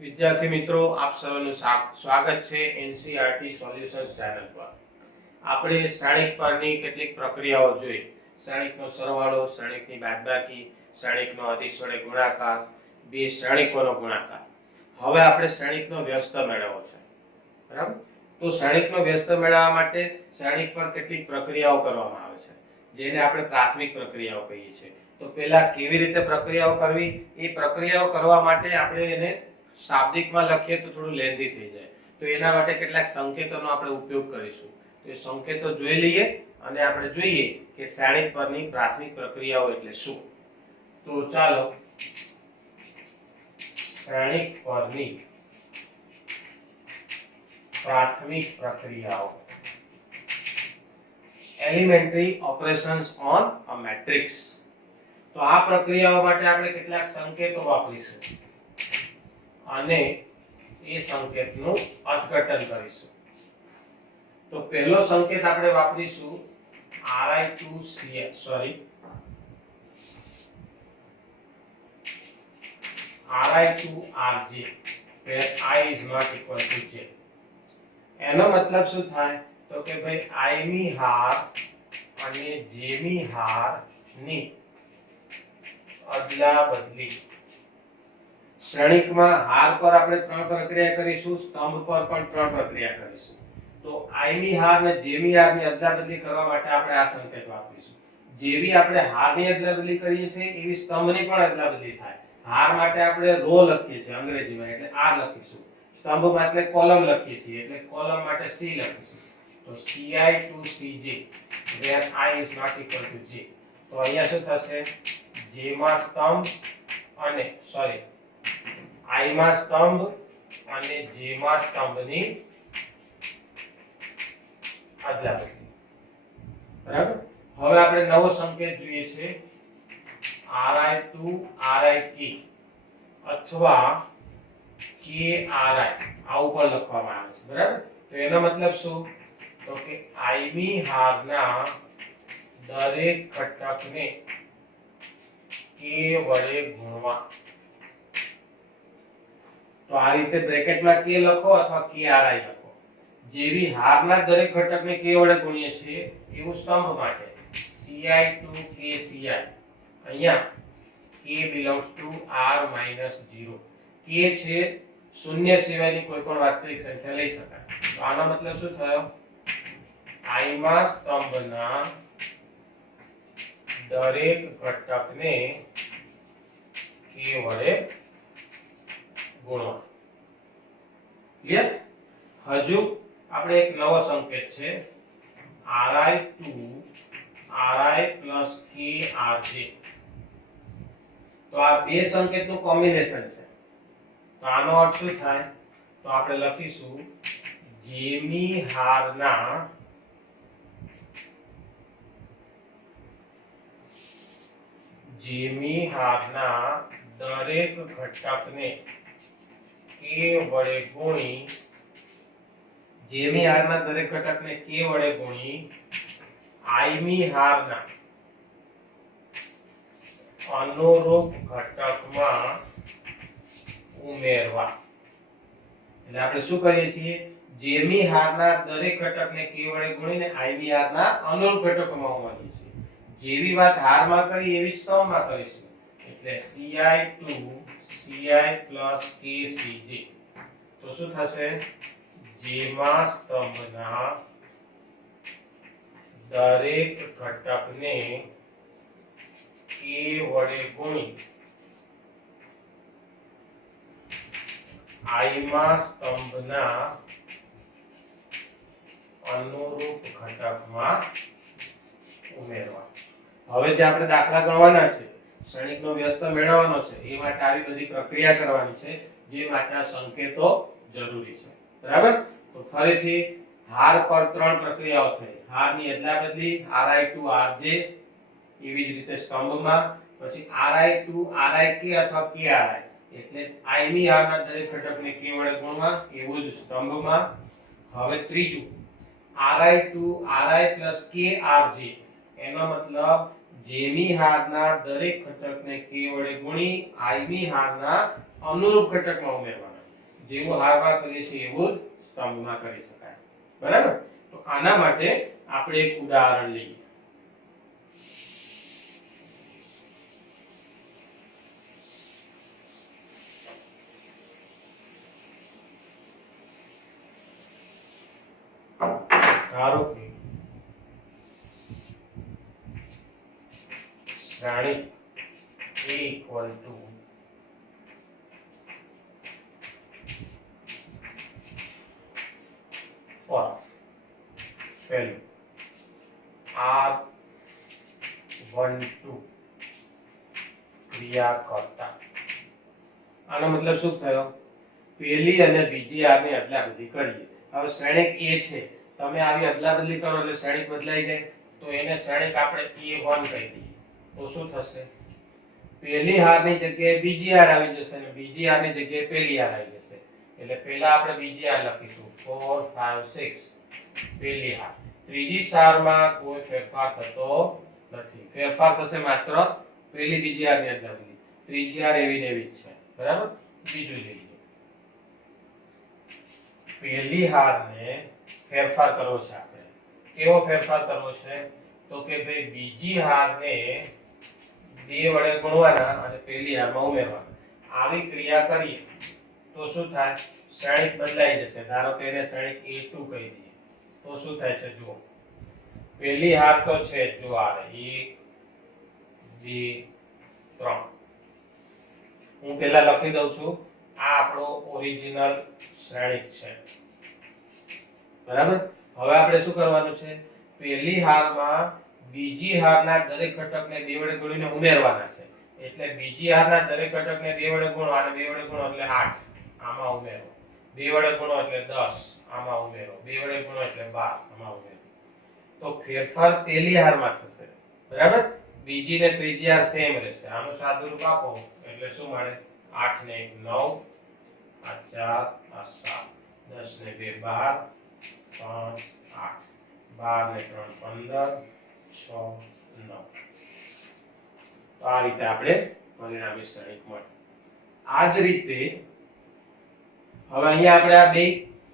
વિદ્યાર્થી મિત્રો, આપ સૌનું સ્વાગત છે એનસીઈઆરટી સોલ્યુશન્સ ચેનલ પર. આપણે શ્રેણિક પરની કેટલીક પ્રક્રિયાઓ જોઈ. શ્રેણિકનો સરવાળો, શ્રેણિકની બાદબાકી, શ્રેણિકનો અધિશ વડે ગુણાકાર, બે શ્રેણિકોનો ગુણાકાર. હવે આપણે શ્રેણિકનો વ્યસ્ત મેળવવો છે, બરાબર? તો શ્રેણિકનો વ્યસ્ત મેળવવા માટે શ્રેણિક પર કેટલીક પ્રક્રિયાઓ કરવામાં આવે છે, જેને આપણે પ્રાથમિક પ્રક્રિયાઓ કહીએ છીએ. તો પહેલા કેવી રીતે પ્રક્રિયાઓ કરવી, એ પ્રક્રિયાઓ કરવા માટે આપણે એને શાબ્દિકમાં લખીએ તો થોડું લેન્ધી થઈ જાય. તો એના માટે કેટલાક સંકેતોનો આપણે ઉપયોગ કરીશું. તો એ સંકેતો જોઈ લઈએ અને આપણે જોઈએ કે શ્રેણિક પરની પ્રાથમિક પ્રક્રિયાઓ એટલે શું. તો ચાલો શ્રેણિક પરની પ્રાથમિક પ્રક્રિયાઓ, elementary operations on a matrix. તો આ પ્રક્રિયાઓ માટે આપણે કેટલાક સંકેતો વાપરીશું અને એ સંકેતનું અર્થઘટન કરીશું. તો પહેલો સંકેત આપણે વાપરીશું Ri2Rj where I is not equal to j. એનો મતલબ શું થાય? તો કે ભાઈ I ની હાર અને j ની હાર ની અદલા બદલી. શ્રેણિકમાં હાર પર આપણે ત્રણ પ્રક્રિયા કરીશું, સ્તંભ પર પણ ત્રણ પ્રક્રિયા કરીશું. તો I ની હાર અને J ની હારની અદલાબદલી કરવા માટે આપણે આ સંકેત વાપરીશું. જેવી આપણે હારની અદલાબદલી કરીએ છીએ એવી સ્તંભની પણ અદલાબદલી થાય. હાર માટે આપણે રો લખીએ છીએ અંગ્રેજીમાં, એટલે R લખીશું. સ્તંભ માટે કોલમ લખીએ છીએ, એટલે કોલમ માટે C લખીશું. તો Ci to Cj where I is not equal to j. તો અહીંયા શું થશે? J માં સ્તંભ અને I માં સ્તંભ અને J માં સ્તંભની અદલાબદલી. બરાબર? હવે આપણે નવો સંકેત જોઈએ છે Ri2Rik અથવા KRi, આવું પણ લખવામાં આવે છે. બરાબર? તો એનો મતલબ શું? તો કે I ની હારના દરેક ઘટકને k વડે ગુણવા. તો આ રીતે બ્રેકેટમાં k લખો અથવા KRI લખો. જેવી હારના દરેક ઘટકને k વડે ગુણીએ છીએ એવું સ્તંભ માટે Ci to KCi. અહીંયા k belongs to r - 0. k છે શૂન્ય સિવાયની કોઈ પણ વાસ્તવિક સંખ્યા લઈ શકાય. તો આનો મતલબ શું થયો? I માં સ્તંભના દરેક ઘટકને k વડે ગુણવા. ક્લિયર? હજુ આપણે એક નવો સંકેત છે Ri2Ri plus KRj. તો આ બે સંકેતનું કોમ્બિનેશન છે. તો આનો અર્થ શું થાય? તો આપણે લખીશું J ની હારના દરેક ઘટકને k વડે ગુણી I ની હારના અનુરૂપ ઘટકમાં ઉમેરવા. એટલે આપણે શું કરીએ છીએ? J ની હારના દરેક ઘટકને k વડે ગુણીને I ની હારના અનુરૂપ ઘટકોમાં ઉમેરીએ છીએ. જેવી વાત હારમાં કરી એવી સ્તંભમાં કરીશું. એટલે Ci plus KCj. તો શું થશે? J માં સ્તંભના દરેક ઘટકને k વડે ગુણી I માં સ્તંભના અનુરૂપ ઘટકમાં ઉમેરવા. હવે જે આપણે દાખલા ગણવાના છે, શ્રેણિકનો વ્યસ્ત મેળવવાનો છે, એ માટે આવી બધી પ્રક્રિયા કરવાની છે, જે માટે આ સંકેતો જરૂરી છે. બરાબર? તો ફરીથી હાર પર ત્રણ પ્રક્રિયાઓ થઈ. હારની અદલાબદલી Ri2Rj, એવી જ રીતે સ્તંભમાં પછી Ri2Rik અથવા KRI, એટલે I ની હારના દરેક ઘટકને k વડે ગુણવા, એવું જ સ્તંભમાં. હવે ત્રીજું Ri2Ri plus KRj, એનો મતલબ J ની હારના દરેક ઘટકને k વડે ગુણી I ની હારના અનુરૂપ ઘટકમાં ઉમેરવાના. જેવું હારમાં કરીએ છીએ એવું જ સ્તંભમાં કરી શકાય. બરાબર? તો આના માટે આપણે એક ઉદાહરણ લઈએ. ધારો કે શ્રેણિક A equal to or પહેલું R12 ક્રિયા કરતા. આનો મતલબ શું થયો? પહેલી અને બીજી R ની અદલાબદલી કરીએ. હવે શ્રેણિક A છે, તમે આવી અદલાબદલી કરો એટલે શ્રેણિક બદલાઈ જાય. તો એને શ્રેણિક આપણે A1 કહી દઈએ. તો શું થશે? પહેલી હાર ની જગ્યાએ બીજી હાર આવી જશે અને બીજી હાર ની જગ્યાએ પહેલી હાર આવી જશે. એટલે પહેલા આપણે બીજી હાર લખીશું 4 5 6 પહેલી હાર. ત્રીજી હારમાં કોઈ ફેરફાર થતો નથી. ફેરફાર થશે માત્ર પહેલી બીજી હાર ની અદલાબદલી. ત્રીજી હાર એવી ને એવી જ છે. બરાબર? બીજું લઈએ. પહેલી હારને ફેરફાર કરવો છે આપણે. કેવો ફેરફાર કરવો છે? તો કે ભાઈ બીજી હારને 2 વડે ગુણવાના અને પહેલી હારમાં ઉમેરવાના. આવી ક્રિયા કરીએ તો શું થાય? શ્રેણિક બદલાઈ જશે. ધારો કે એને શ્રેણિક A2 કહી દઈએ. તો શું થાય છે જુઓ. પહેલી હાર તો છે જો આવે 1 2 3. હું પહેલા લખી દઉં છું. આ આપણો ઓરિજિનલ શ્રેણિક છે. બરાબર? હવે આપણે શું કરવાનું છે? પહેલી હારમાં બીજી હારના દરેક ઘટકને 2 વડે ગુણીને ઉમેરવાના છે. એટલે બીજી હારના દરેક ઘટકને 2 વડે ગુણો અને 2 વડે ગુણો એટલે 8 આમાં ઉમેરો. 2 વડે ગુણો એટલે 10 આમાં ઉમેરો. 2 વડે ગુણો એટલે 12 આમાં ઉમેરો. તો ફેરફાર પહેલી હારમાં થશે. બરાબર? બીજી ને ત્રીજી હાર સેમ રહેશે. આનું સાદુરૂપ આપો એટલે શું મળે? 8 ને 1 9 આ 4 આ 7 10 ને 2 12 5 8 12 ને 3 15 6 9. તો આ રીતે આપણે પરિણામી શ્રેણિક મળે. આ જ રીતે હવે અહીંયા આપણે આ બે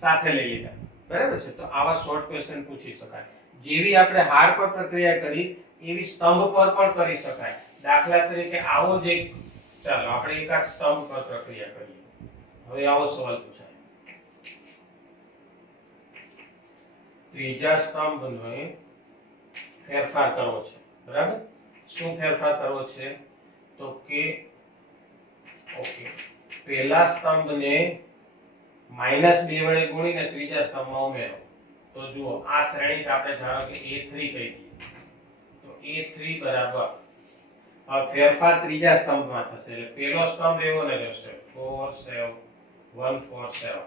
સાથે લઈ લીધા. બરાબર છે? તો આવા શોર્ટ ક્વેશ્ચન પૂછી શકાય. જેવી આપણે હાર પર પ્રક્રિયા કરી એવી સ્તંભ પર પણ કરી શકાય. દાખલા તરીકે આવો જ એક, ચાલો આપણે એકાદ સ્તંભ પર પ્રક્રિયા કરીએ. હવે આવો સવાલ પૂછાય. ત્રીજા સ્તંભને ફેરફાર કરવો છે. બરાબર? શું ફેરફાર કરવો છે? તો કે ઓકે પહેલા સ્તંભને -2 વડે ગુણીને ત્રીજા સ્તંભમાં ઉમેરો. તો જુઓ આ શ્રેણિક આપણે ધારો કે A3 કહી દઈએ. તો A3 બરાબર હવે ફેરફાર ત્રીજા સ્તંભમાં થશે. એટલે પહેલો સ્તંભ એવો ને રહેશે 4 7 1 4 7.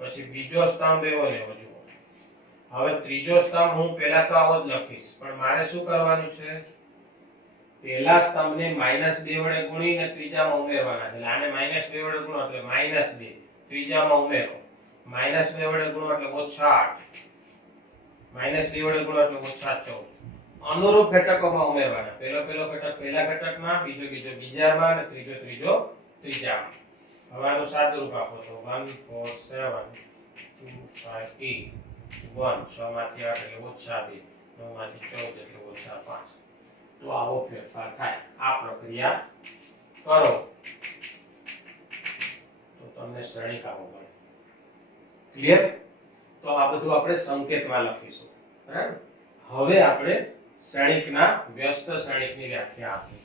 પછી બીજો સ્તંભ એવો ને એવો. જુઓ હવે ત્રીજો સ્તંભ હું પહેલા તો આવો જ લખીશ, પણ મારે શું કરવાનું છે? પહેલા સ્તંભને -2 વડે ગુણીને ત્રીજામાં ઉમેરવાના છે. એટલે આને -2 વડે ગુણો એટલે -2 ત્રીજામાં ઉમેરો. -2 વડે ગુણો એટલે -8 -2 વડે ગુણો એટલે -14. અનુરૂપ ઘટકોમાં ઉમેરવાના. પહેલો ઘટક પહેલા ઘટકમાં, બીજો બીજામાં અને ત્રીજો ત્રીજામાં. હવે આનું સાદુરૂપ આપો તો 1 4 7 2 5 8 1 6 માંથી 8 એટલે -2 9 માંથી 14 એટલે -5. તો આવો ફેરફાર થાય. આ પ્રક્રિયા કરો તો તમને શ્રેણિક આવો મળે. ક્લિયર? તો આ બધું આપણે સંકેતમાં લખીશું. બરાબર? હવે આપણે શ્રેણિકના વ્યસ્ત શ્રેણિકની વ્યાખ્યા આપીએ.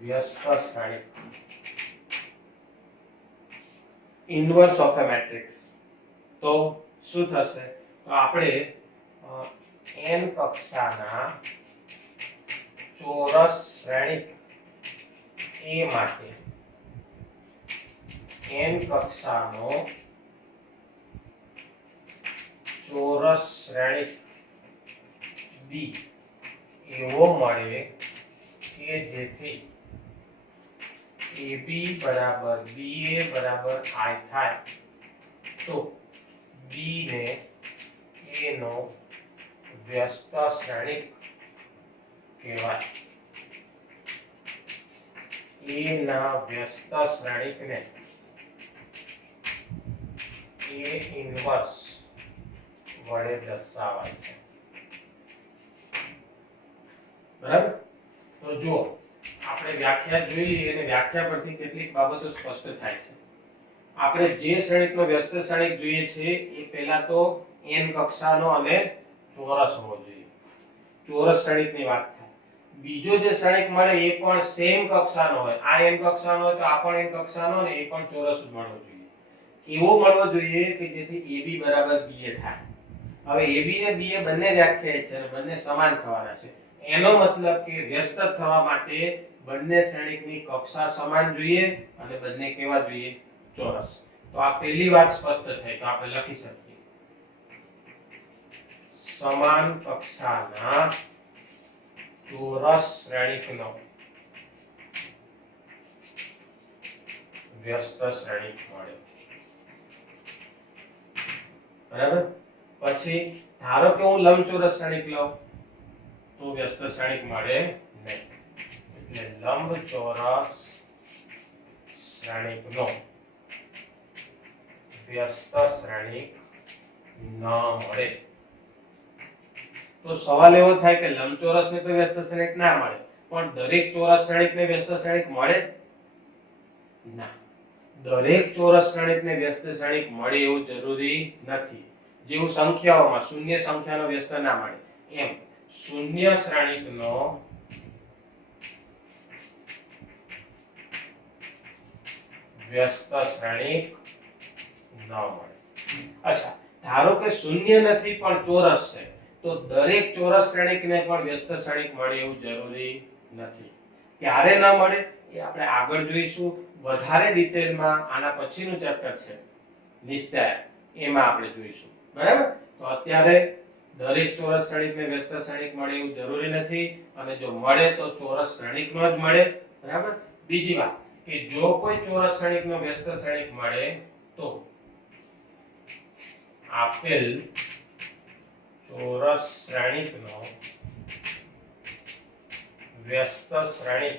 વ્યસ્ત શ્રેણિક. Inverse of a matrix. તો શું થશે? તો આપણે n કક્ષાના ચોરસ શ્રેણિક A માટે n કક્ષાનો ચોરસ શ્રેણિક B એવો મળે કે જેથી AB બરાબર BA બરાબર I થાય. તો બી ને એ નો વ્યસ્ત શ્રેણિક કહેવાય. એ ના વ્યસ્ત શ્રેણિકને એ ઇન્વર્સ વડે દર્શાવાય છે. બરાબર? તો જુઓ, આપણે વ્યાખ્યા જોઈ લઈએ અને વ્યાખ્યા પરથી કેટલીક બાબતો સ્પષ્ટ થાય છે. આપણે જે શ્રેણિકનો વ્યસ્ત શ્રેણિક જોઈએ છે એ પહેલા તો n કક્ષાનો અને ચોરસ હોવો જોઈએ. ચોરસ શ્રેણિકની વાત થાય. બીજો જે શ્રેણિક મળે એ પણ સેમ કક્ષાનો હોય. આ n કક્ષાનો હોય તો આ પણ n કક્ષાનો ને એ પણ ચોરસ જ મળવો જોઈએ. એવો મળવો જોઈએ કે જેથી AB બરાબર BA થાય. હવે AB ને BA બંને વ્યાખ્યાયિત છે અને બંને સમાન થવાના છે. એનો મતલબ કે વ્યસ્ત થવા માટે બંને શ્રેણિકની કક્ષા સમાન જોઈએ અને બંને કેવા જોઈએ? ચોરસ. તો આ પહેલી વાત સ્પષ્ટ થઈ. તો આપણે લખી શકીએ સમાન કક્ષાના ચોરસ શ્રેણિકનો વ્યસ્ત શ્રેણિક મળે. બરાબર? પછી ધારો કે હું લંબચોરસ શ્રેણિક લઉં તો વ્યસ્ત શ્રેણિક મળે નહીં. એટલે લંબચોરસ શ્રેણિકનો વ્યસ્ત શ્રેણિક ન મળે. તો સવાલ એવો થાય કે લંબચોરસને તો વ્યસ્ત શ્રેણિક ના મળે, પણ દરેક ચોરસ શ્રેણિકને વ્યસ્ત શ્રેણિક મળે? ના. દરેક ચોરસ શ્રેણિકને વ્યસ્ત શ્રેણિક મળે એવું જરૂરી નથી. જેવું સંખ્યાઓમાં શૂન્ય સંખ્યાનો વ્યસ્ત ના મળે એમ શૂન્ય શ્રેણિકનો વ્યસ્ત શ્રેણિક ન મળે. અચ્છા, ધારો કે શૂન્ય નથી પણ ચોરસ છે તો દરેક ચોરસ શ્રેણિકને પણ વ્યસ્ત શ્રેણિક મળે એવું જરૂરી નથી. ક્યારે ન મળે એ આપણે આગળ જોઈશું. વધારે ડિટેલમાં આના પછીનું ચેપ્ટર છે નિશ્ચય, એમાં આપણે જોઈશું. બરાબર? તો અત્યારે દરેક ચોરસ શ્રેણિકને વ્યસ્ત શ્રેણિક મળે એવું જરૂરી નથી અને જો મળે તો ચોરસ શ્રેણિકનો જ મળે. બરાબર? બીજી વાત કે જો કોઈ ચોરસ શ્રેણિકનો વ્યસ્ત શ્રેણિક મળે તો આપેલ ચોરસ શ્રેણિકનો વ્યસ્ત શ્રેણિક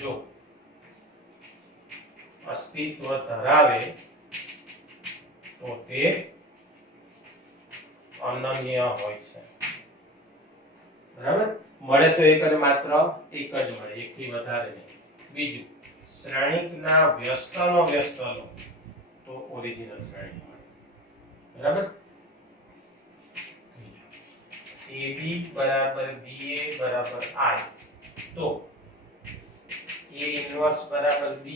જો અસ્તિત્વ ધરાવે તો તે અનન્ય હોય છે. બરાબર? મળે તો એક અને માત્ર એક જ મળે, એકથી વધારે નહીં. બીજું, શ્રેણિકના વ્યસ્તનો વ્યસ્ત લો તો ઓરિજિનલ શ્રેણિક મળે. બરાબર? AB બરાબર BA બરાબર I તો A ઇન્વર્સ બરાબર B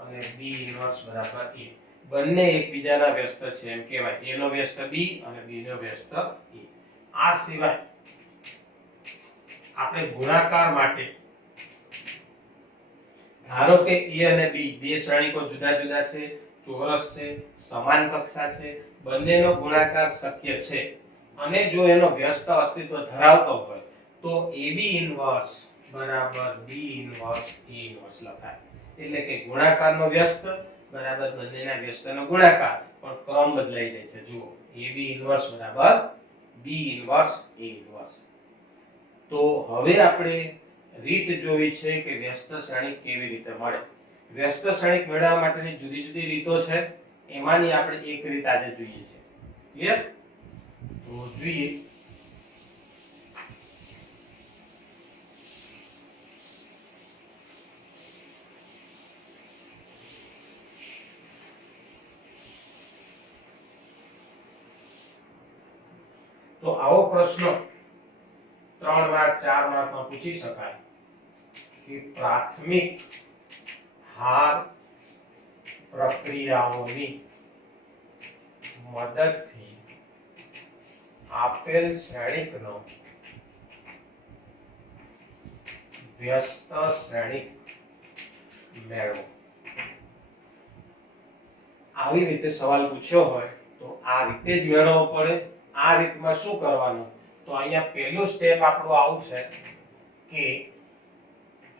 અને B ઇન્વર્સ બરાબર A બંને એકબીજાના વ્યસ્ત છે એમ કહેવાય. A નો વ્યસ્ત B અને B નો વ્યસ્ત A. આ સિવાય આપણે ગુણાકાર માટે ધારો કે A અને B બે શ્રેણિકો જુદા જુદા છે, ચોરસ છે, સમાન કક્ષા છે, બંનેનો ગુણાકાર શક્ય છે અને જો એનો વ્યસ્ત અસ્તિત્વ ધરાવતો હોય તો AB ઇન્વર્સ બરાબર B ઇન્વર્સ A ઇન્વર્સ લખાય. એટલે કે ગુણાકારનો વ્યસ્ત બરાબર બંનેના વ્યસ્તનો ગુણાકાર, પણ ક્રમ બદલાઈ જાય છે. જુઓ, AB ઇન્વર્સ બરાબર B ઇન્વર્સ A ઇન્વર્સ. તો હવે આપણે રીત જોવી છે કે વ્યસ્ત શ્રેણિક કેવી રીતે મળે. વ્યસ્ત શ્રેણિક મેળવવા માટેની જુદી જુદી રીતો છે, એમાંની આપણે એક રીત આજે જોઈએ છે. ક્લિયર? તો જોઈએ. તો આવો પ્રશ્ન 3 માર્ક 4 માર્કમાં પૂછી શકાય કે પ્રાથમિક હાર પ્રક્રિયાઓની મદદથી આપેલ શ્રેણિકનો વ્યસ્ત શ્રેણિક મેળવો. આવી રીતે સવાલ પૂછ્યો હોય તો આ રીતે જ મેળવવો પડે. આ રીતમાં શું કરવાનું? તો અહીંયા પહેલું સ્ટેપ આપણું આવું છે કે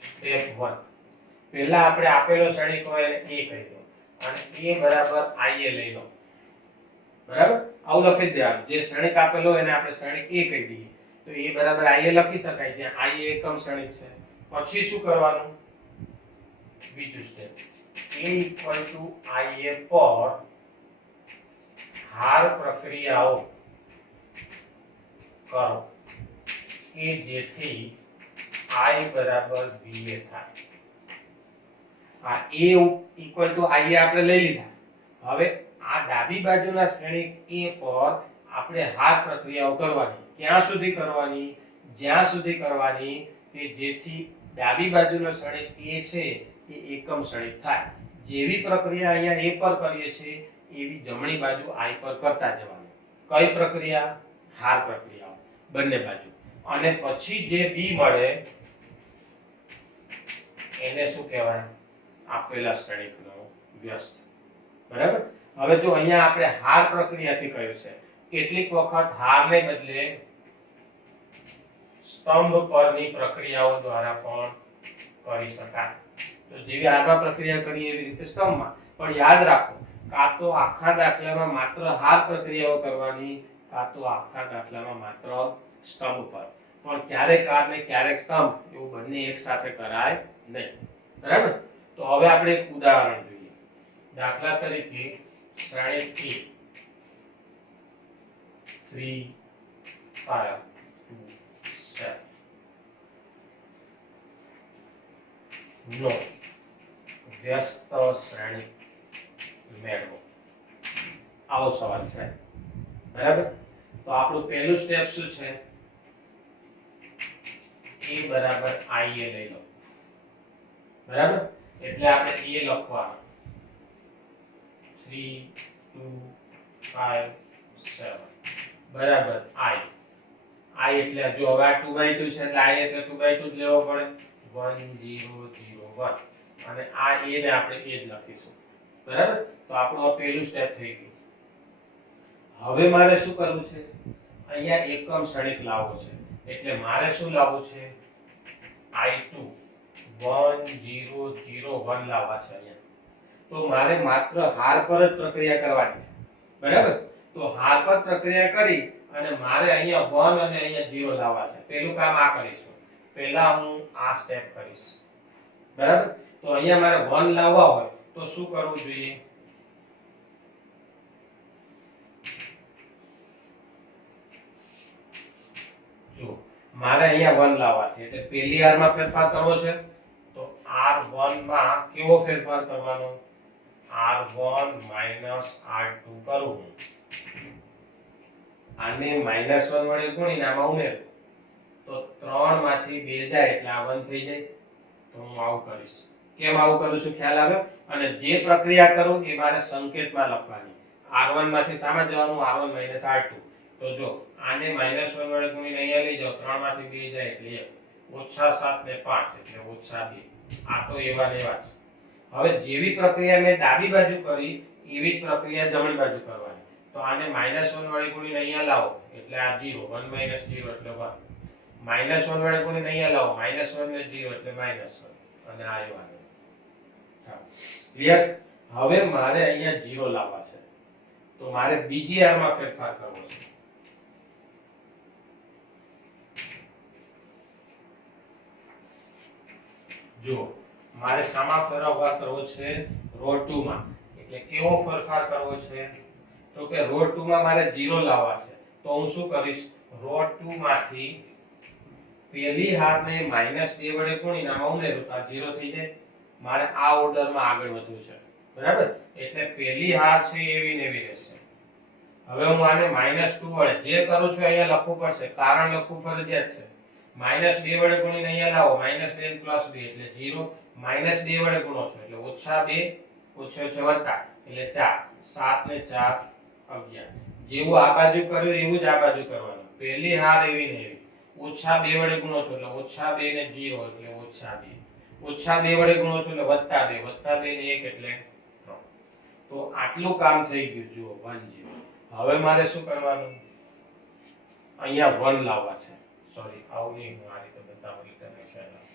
સ્ટેપ 1 પહેલા આપણે આપેલો શ્રેણિક હોય એને A કહી દો અને A બરાબર IA લઈ લો. બરાબર, આવું લખી જ દેવાનું. જે શ્રેણિક આપેલો એને આપણે શ્રેણિક a કહી દઈએ, તો a બરાબર ia લખી શકાય, જ્યાં i એ એકમ શ્રેણિક છે. પછી શું કરવાનું? બીજું step, a equal to ia પર હાર પ્રક્રિયાઓ કરો કે જેથી i બરાબર va થાય. આ a equal to ia આપણે લઈ લીધા. હવે આ ડાબી બાજુના શ્રેણિક a પર આપણે હાર પ્રક્રિયાઓ કરવાની. ક્યાં સુધી કરવાની? જ્યાં સુધી કરવાની કે જેથી ડાબી બાજુનો શ્રેણિક a છે એ એકમ શ્રેણિક થાય. જેવી પ્રક્રિયા અહીંયા a પર કરીએ છીએ એવી જમણી બાજુ i પર કરતા જવાનું. કઈ પ્રક્રિયા? હાર પ્રક્રિયાઓ બંને બાજુ. અને પછી જે b મળે એને શું કહેવાય? આપેલા શ્રેણિકનો વ્યસ્ત. બરાબર. હવે જો અહીંયા આપણે હાર પ્રક્રિયાથી કહ્યું છે, કેટલીક વખત હારને બદલે સ્તંભ પરની પ્રક્રિયાઓ દ્વારા પણ કરી શકાય. તો જેવી હારમાં પ્રક્રિયા કરી એવી રીતે સ્તંભમાં. પણ યાદ રાખો, કાં તો આખા દાખલામાં માત્ર હાર પ્રક્રિયાઓ કરવાની, કાં તો આખા દાખલામાં માત્ર સ્તંભ પર. પણ ક્યારેક હાર ને ક્યારેક સ્તંભ, એવું બંને એક સાથે કરાય નહીં. બરાબર. તો હવે આપણે એક ઉદાહરણ જોઈએ. દાખલા તરીકે શ્રેણિક a 3 5 2 7 નો વ્યસ્ત શ્રેણિક મેળવો. આવો સવાલ છે. બરાબર. તો આપણું પહેલું સ્ટેપ શું છે? a બરાબર ia લઈ લો. બરાબર. એટલે આપણે a લખવાનું 3 2 5 7 બરાબર i એટલે જો હવે આ 2/2 છે એટલે i એટલે 2/2 જ લેવો પડે. 1 0 0 1 અને આ a ને આપણે a જ લખીશું. બરાબર. તો આપણું આ પહેલું સ્ટેપ થઈ ગયું. હવે મારે શું કરવું છે? અહીંયા એકમ શ્રેણિક લાવવો છે. એટલે મારે શું લાવવું છે? i2 1 0 0 1 લાવવા છે અહીંયા. તો મારે માત્ર હાર પર જ પ્રક્રિયા કરવાની છે. બરાબર. તો હાર પર પ્રક્રિયા કરી અને મારે અહીંયા 1 અને અહીંયા 0 લાવવા છે. પહેલું કામ આ કરીશું. પહેલા હું આ સ્ટેપ કરીશ. બરાબર. તો અહીંયા મારે 1 લાવવા હોય તો શું કરવું જોઈએ? જો મારે અહીંયા 1 લાવવા છે એટલે પહેલી હારમાં ફેરફાર કરવો છે. તો r1 માં કેવો ફેરફાર કરવાનો? r1 r2 કરું. આને -1 વડે ગુણીને આમાં ઉમેરું તો 3 માંથી 2 જાય એટલે આ 1 થઈ જાય. તો હું આવું કરીશ. કેમ આવું કરું છું ખ્યાલ આવ્યો? અને જે પ્રક્રિયા કરું એ મારે સંકેતમાં લખવાની. r1 માંથી સામે જવાનું, r1 r2. તો જો આને -1 વડે ગુણીને અહીંયા લઈ જાઓ, 3 માંથી 2 જાય એટલે 1 -7 ને 5 એટલે -2. આ તો એવા ને એવા છે. હવે જેવી પ્રક્રિયા મેં ડાબી બાજુ કરી એવી જ પ્રક્રિયા જમણી બાજુ કરવાની. તો આને -1 વડે ગુણીને અહીંયા લાવો એટલે આ 0, 1 - 0 એટલે 1. -1 વડે ગુણીને અહીંયા લાવો, -1 ને 0 એટલે -1 અને આ એવા ને. ક્લિયર? હવે મારે અહીંયા 0 લાવવા છે. તો મારે બીજી હારમાં ફેરફાર કરવો છે. જો મારે શામાં ફેરફાર કરવો છે? રો 2 માં. એટલે કેવો ફેરફાર કરવો છે? તો કે રો 2 માં મારે 0 લાવવા છે. તો હું શું કરીશ? રો 2 માંથી પહેલી હારને -2 વડે ગુણીને આમાં ઉમેરું તો આ 0 થઈ જાય. મારે આ ઓર્ડરમાં આગળ વધવું છે. બરાબર. એટલે પહેલી હાર છે એવી ને એવી રહેશે. હવે હું આને -2 વડે જે કરું છું અહીંયા લખવું પડશે, કારણ લખવું ફરજિયાત છે. -2 વડે ગુણીને અહીંયા લાવો, -2 + 2 એટલે 0. -2 વડે ગુણો છો એટલે -2 ઓછો છે વત્તા એટલે 4. 7 ને 4 11. જેવું આ બાજુ કર્યું એવું જ આ બાજુ કરવાનું. પહેલી હાર એવી ને એવી. -2 વડે ગુણો છો એટલે -2 ને 0 એટલે -2. -2 વડે ગુણો છો એટલે +2 +2 ને 1 એટલે 3. તો આટલું કામ થઈ ગયું. જુઓ 1 0. હવે મારે શું કરવાનું? અહીંયા 1 લાવવા છે. સોરી, આવું નહીં, હું આ રીતે બતાવું તમને ખ્યાલ આવે.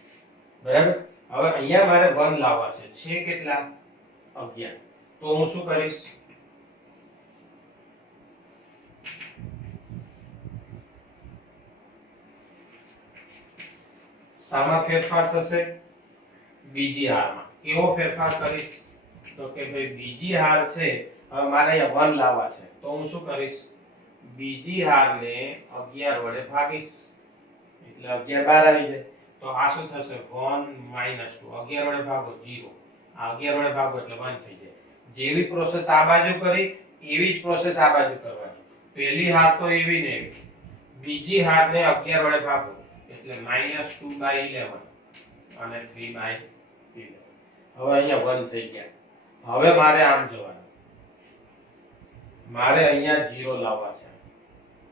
બરાબર. હવે અહીંયા મારે 1 લાવવા છે. છે કેટલા? 11. તો હું શું કરીશ? શામાં ફેરફાર થશે? બીજી હારમાં. કેવો ફેરફાર કરીશ? તો કે ભાઈ બીજી હાર છે, હવે મારે અહીંયા 1 લાવવા છે, તો હું શું કરીશ? બીજી હારને 11 વડે ભાગીશ, એટલે 11 બહાર આવી જાય. તો આ શું થશે? 1 - 2. 11 વડે ભાગો 0, આ 11 વડે ભાગો એટલે 1 થઈ જાય. જેવી પ્રોસેસ આ બાજુ કરી એવી જ પ્રોસેસ આ બાજુ કરવાની. પહેલી હાર તો એવી ને એવી, બીજી હારને 11 વડે ભાગો એટલે -2/11 અને 3/11. હવે અહીંયા 1 થઈ ગયા. હવે મારે આમ જવાનું, મારે અહીંયા 0 લાવવા છે,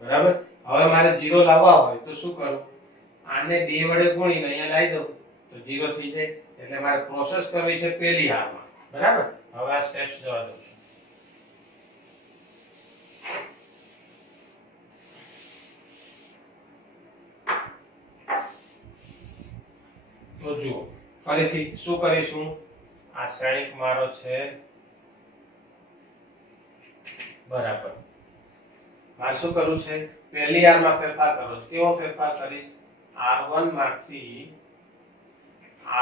બરાબર? હવે મારે 0 લાવવા હોય તો શું કરું? આને 2 વડે ગુણીને અહીંયા લાવી દઉં તો 0 થઈ જાય. એટલે મારે પ્રોસેસ કરવી છે પહેલી હારમાં, બરાબર? હવે આ સ્ટેપ્સ જવા દઉં. તો જુઓ ફરીથી શું કરીશું? આ શ્રેણિક મારો છે, બરાબર. મારે શું કરવું છે? પહેલી હારમાં ફેરફાર કરવો છે. કેવો ફેરફાર કરીશ? R1 માંથી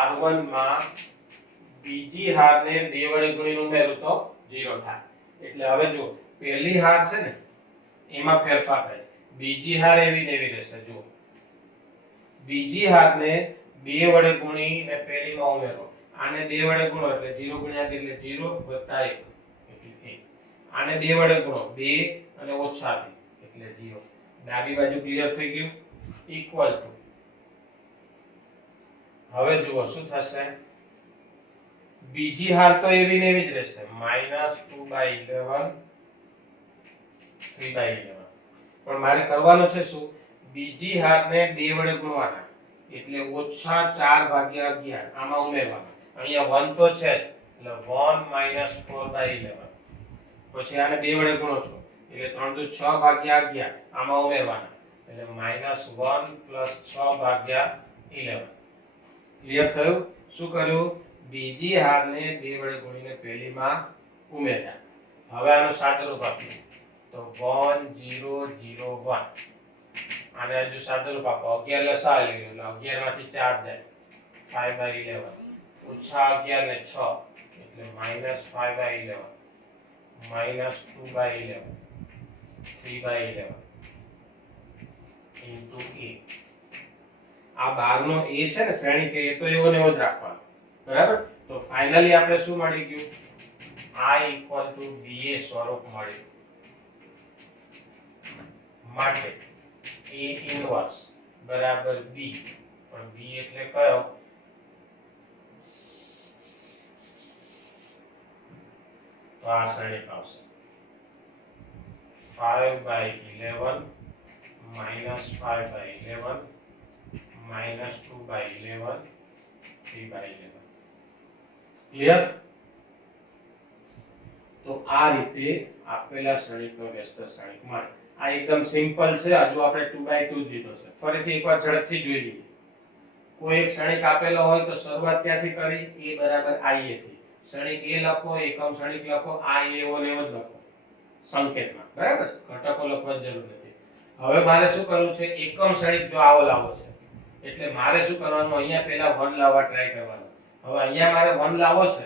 R1 માં બીજી હારને 2 વડે ગુણીને ઉમેરું તો 0 થાય. એટલે હવે જો પહેલી હાર છે ને એમાં ફેરફાર થાય છે, બીજી હાર એવી ને એવી રહેશે. જો બીજી હારને 2 વડે ગુણીને પહેલીમાં ઉમેરો, આને 2 વડે ગુણો એટલે 0 ગુણ્યા એટલે 0 વત્તા 1 એટલે 1. આને 2 વડે ગુણો 2 અને ઓછા 2 એટલે 0. ડાબી બાજુ ક્લિયર થઈ ગયું. ઇક્વલ ટુ, હવે જુઓ શું થશે? બીજી હાર તો એવી ને એવી જ રહેશે, -2/11 3/11. પણ મારે કરવાનું છે શું? બીજી હારને 2 વડે ગુણવાના એટલે -4/11 આમાં ઉમેરવાના. અહીંયા 1 તો છે એટલે 1 - 4/11. પછી આને 2 વડે ગુણો છો એટલે 3 × 6/11 આમાં ઉમેરવાના એટલે -1 + 6/11. ક્લિયર થયું? શું કર્યું? બીજી હારને 2 વડે ગુણીને પહેલીમાં ઉમેર્યા. હવે આનું સાદુરૂપ આપ્યું તો 1 0 0 1. આને હજુ સાદુરૂપ આપો. 11 લસા લઈ લો એટલે 11 માંથી 4 જાય 5/11 ઓછા 11 ને 6 એટલે -5/11 -2/11 3/11 into a. આ 12 નો a છે ને શ્રેણિક એ તો એવો ને એવો જ રાખવાનો, બરાબર? તો ફાઇનલી આપણે શું મળી ગયું? I = ba સ્વરૂપ મળ્યું. માટે a ઇન્વર્સ બરાબર b. પણ b એટલે કયો? તો આ શ્રેણિક આવશે 5/11 -5/11 -2/11 3/11. ક્લિયર? તો આ રીતે આપેલા શ્રેણિકનો વ્યસ્ત શ્રેણિક મળે. આ એકદમ સિમ્પલ છે. હજુ આપણે 2/2 લીધો છે. ફરીથી એકવાર ઝડપથી જોઈ લઈએ. કોઈ એક શ્રેણિક આપેલો હોય તો શરૂઆત ક્યાંથી કરી? a બરાબર ia થી. શ્રેણિક a લખો, એકમ શ્રેણિક લખો, આ એવો ને એવો જ લખો સંકેતમાં, બરાબર? ઘટકો લખવાની જરૂર નથી. હવે મારે શું કરવું છે? એકમ શ્રેણિક જો આવો લાવવો છે એટલે મારે શું કરવાનું? અહીંયા પહેલા 1 લાવવા ટ્રાય કરવાનો. હવે અહીંયા મારે 1 લાવવો છે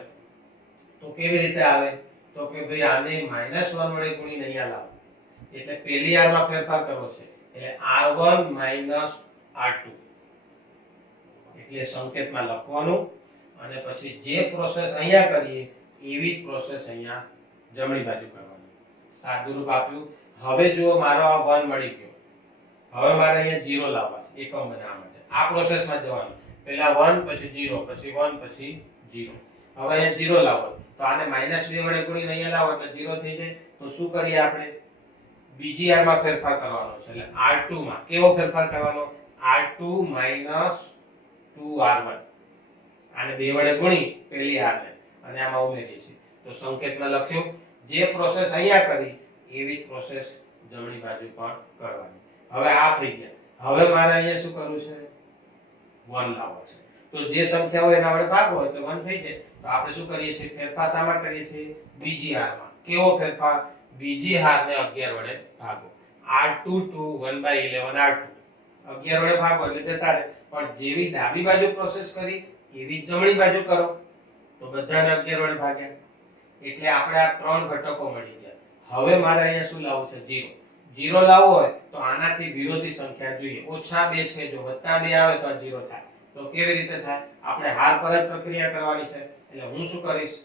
તો કેવી રીતે આવે? તો કે ભાઈ આને -1 વડે ગુણીને અહીંયા લાવો એટલે પહેલી હારમાં ફેરફાર કરવો છે એટલે R1 - R2 એટલે સંકેતમાં લખવાનું અને પછી જે પ્રોસેસ અહીંયા કરીએ એવી જ પ્રોસેસ અહીંયા જમણી બાજુ કરવાની. સાદુરૂપ આપ્યું. હવે જો મારો આ 1 મળી ગયો, હવે મારે અહીંયા 0 લાવવા છે એકમ બનાવવા માટે. આ પ્રોસેસમાં જવાનું. પહેલા 1 પછી 0 પછી 1 પછી 0. હવે અહીંયા 0 લાવો તો આને -2 વડે ગુણીને અહીંયા લાવો એટલે 0 થઈ જાય. તો શું કરીએ આપણે? બીજી હારમાં ફેરફાર કરવાનો છે એટલે R2 માં. કેવો ફેરફાર કરવાનો? R2 - 2R1. આને 2 વડે ગુણી પહેલી હારને અને આમાં ઉમેરીએ છીએ તો સંકેતમાં લખ્યું. જે પ્રોસેસ અહીંયા કરી એવી જ પ્રોસેસ જમણી બાજુ પણ કરવાની. હવે આ થઈ ગયા. હવે મારે અહીંયા શું કરવું છે? 1 લાવવો છે. તો જે સંખ્યા હોય એના વડે ભાગો એટલે 1 થઈ જાય. તો આપણે શું કરીએ છીએ? ફેરફાર શામાં કરીએ છીએ? બીજી હારમાં. કેવો ફેરફાર? બીજી હારને 11 વડે ભાગો. R2 to 1/11 R2. 11 વડે ભાગો એટલે જતા રહે. પણ જેવી ડાબી બાજુ પ્રોસેસ કરી એવી જ જમણી બાજુ કરો તો બધાને 11 વડે ભાગ્યા, એટલે આપણે આ ત્રણ ઘટકો મળી ગયા। હવે મારે અહીંયા શું લાવવું છે? 0 લાવવો હોય તો આનાથી વિરોધી સંખ્યા જોઈએ, -2 છે, જો +2 આવે તો આ 0 થાય। તો કેવી રીતે થાય? આપણે હાર પર જ પ્રક્રિયા કરવાની છે, એટલે હું શું કરીશ,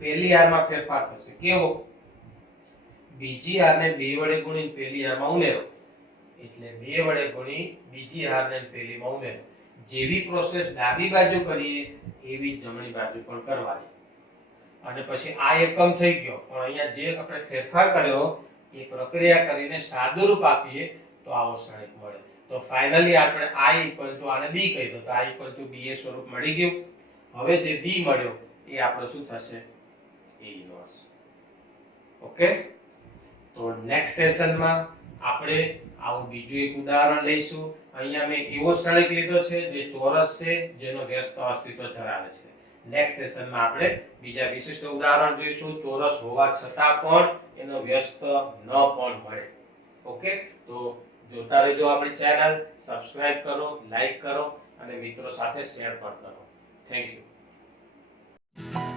પહેલી હારમાં ફેરફાર થશે, કેવો? બીજી હારને 2 વડે ગુણીને પહેલી હારમાં ઉમેરો, એટલે 2 વડે ગુણી બીજી હારને પહેલીમાં ઉમેરો। જેવી પ્રોસેસ ડાબી બાજુ કરીએ એવી જમણી બાજુ પણ કરવાની, અને પછી આ એકમ થઈ ગયો, પણ અહીંયા જે આપણે ફેરફાર કર્યો એ પ્રક્રિયા કરીને સાદુરૂપ આપીએ તો આવો ક્ષણિક મળે। તો ફાઇનલી આપણે i = આને b કહી દો, તો i = b એ સ્વરૂપ મળી ગયું। હવે જે b મળ્યો એ આપણો શું થશે? a inverse. ઓકે, તો નેક્સ્ટ સેશનમાં આપણે આવું બીજું એક ઉદાહરણ લઈશું। અહીંયા મેં એવો ક્ષણિક લીધો છે જે ચોરસ છે, જેનો વ્યસ્ત અસ્તિત્વ ધરાવે છે। નેક્સ્ટ સેશનમાં આપણે બીજા વિશિષ્ટ ઉદાહરણ જોઈશું, ચોરસ હોવા છતાં પણ એનો વ્યસ્ત ન પણ મળે। ઓકે, તો જોતા રહેજો આપણી ચેનલ, સબસ્ક્રાઇબ કરો, લાઈક કરો અને મિત્રો સાથે શેર પણ કરો। Thank you.